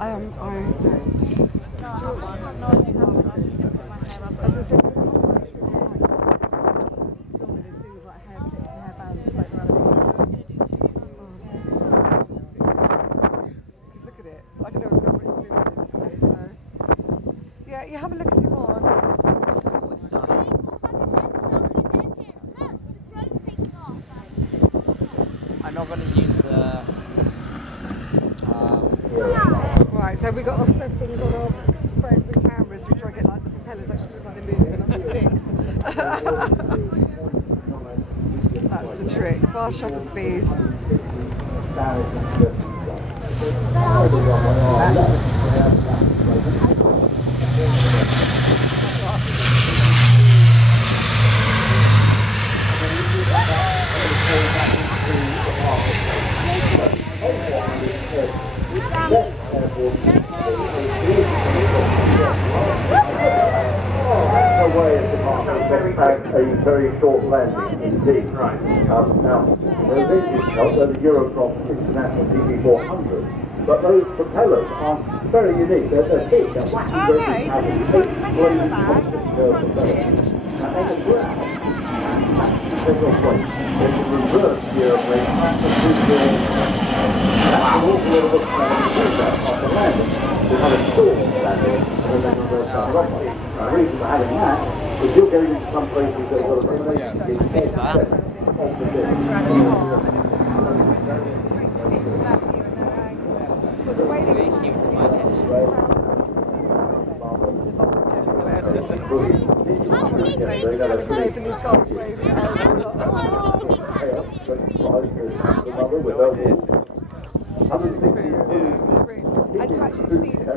I don't. No, I've got no idea how I was just going to put my hair up. As I said, normally there's things like hair clips and hair bands floating around. Because look at it. I don't know what it's doing. So yeah, you have a look if you want. We're starting. I'm not going to use the. Right, so we got our settings on our phones and cameras. We try to get like the propellers actually look like they're moving, not the sticks. That's the trick. Fast shutter speed. A very short landing indeed. Right. Now, those engines are the Eurocross International EC-400, but those propellers are very unique. They're big, they're wacky, they have 8 blades propellers. Now, on the ground, takeoff point, there's a reverse gear brake, that's an awful lot of us trying to do that after landing. We had a storm landing, and then reverse down the runway. The reason for having that, if you're going into some places that have got a relation to Missed that. Really suits my attention. Such an experience. And to actually see the crowd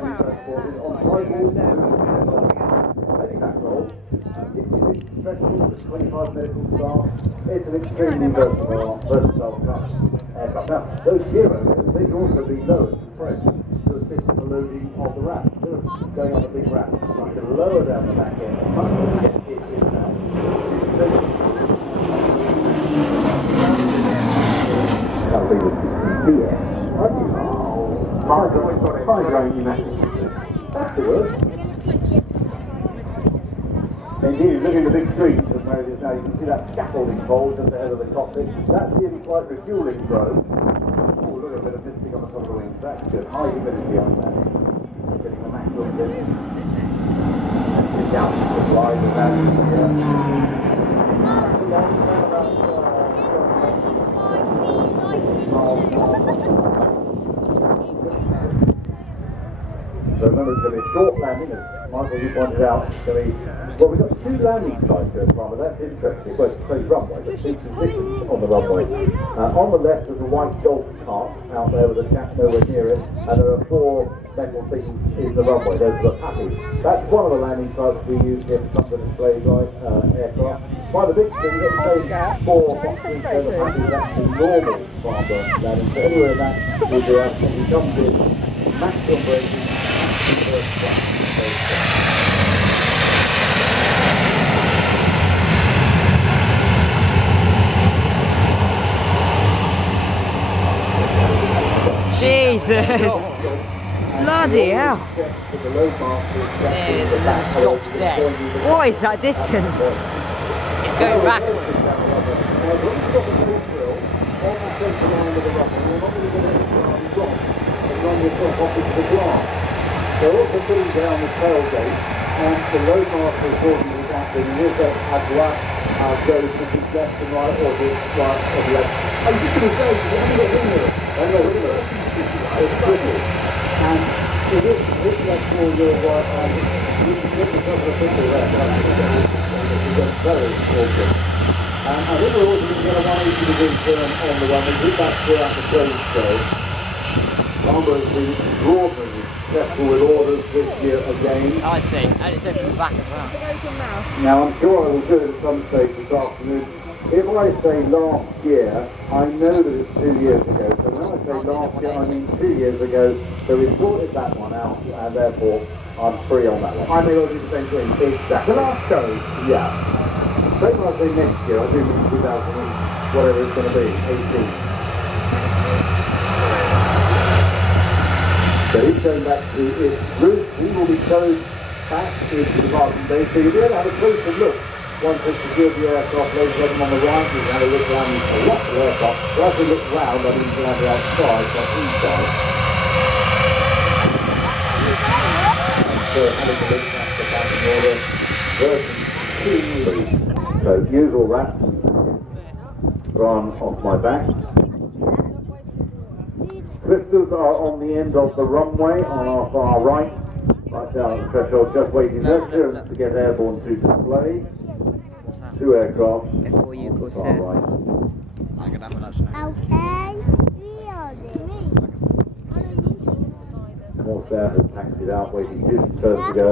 it's 25 medical staff. It's an extremely versatile aircraft. Now, those Heroes, they can also be lowered and pressed to assist in the loading of the RAF. Going on a big RAF, you can lower down the back end and much get it in now. That'll be the DS. Hydro pneumatics. That's the word. Indeed, look at the big street of Narrated now, you can see that scaffolding pole just ahead of the cockpit. That's the in-flight refuelling drone. Oh, look at a bit of misting on the top of the wings. That's good. High humidity on that. Getting the maximum bit. That's the down to fly with that. So remember, it's going to be a short landing, as Michael, you pointed out. It's going to be, well, we've got 2 landing sites here at Farmer. That's interesting. Well, it's a runway, but 2 positions on the runway. On the left, there's a white golf cart out there with a chap nowhere near it, and there are 4 metal things in the runway. Those are the patties. That's one of the landing sites we use in some of the display aircraft. By the big thing, let's say 4 boxes, so the patties are actually normal Farmer landing. So anywhere in that, we do our thing. We come in maximum braking. Jesus! Bloody hell! It never stops dead. What is that distance? It's going backwards. They're also putting down the tailgate, and the load master is talking to the captain, and he'll say, at left, go to the left and right, or the right or the left. I was just going to say, you haven't got window. I know window. It's tricky. And it is left more your right, and you can get yourself a finger there. It's very awkward. And I think we're also going to get a 180 degree turn on the one. We did that throughout the training show. Farmer has been extraordinarily successful with orders this year again. Oh, I see. And it's open the back as well. Now, I'm sure I will do it at some stage this afternoon. If I say last year, I know that it's 2 years ago. So when I say last year, I mean 2 years ago. So we sorted that one out, and therefore I'm free on that one. I may well do the same thing. Exactly. The last show? Yeah. Same when I say next year, I do mean 2000 and whatever it's going to be, 18. he's going back to its route. He will be towed back into the parking bay, so you'll be able to have a closer look once it's secured the aircraft. Ladies and gentlemen, on the right, you can have a look around a lot of aircraft. So as we look round, I mean, you can have it outside, not inside. So having a look at the parking order, version 2. So usual wraps run off my back. Twisters are on the end of the runway on our far right, right down at the threshold, just waiting their clearance to get airborne to display. 2 aircraft F4U on the course far right. More staff has taxied out, waiting his turn to go.